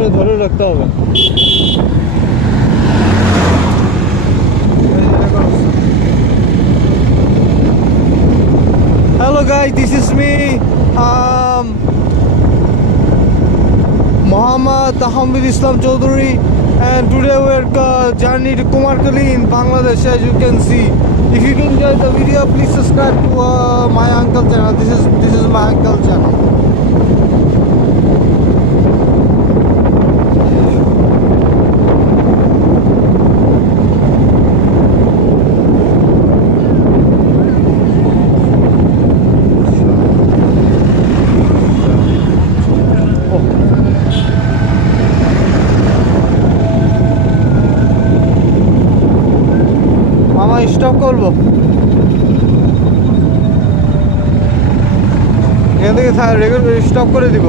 সামনে ধরে রাখতে হবে। Hello guys, this is me, Muhammad Ahmed Islam Chaudhary, and today we're journey to Kumarkali in Bangladesh. As you can see, if you enjoy the video, please subscribe to my uncle channel. This is my uncle channel. মামা stop করবো, এখান থেকে stop করে দিব।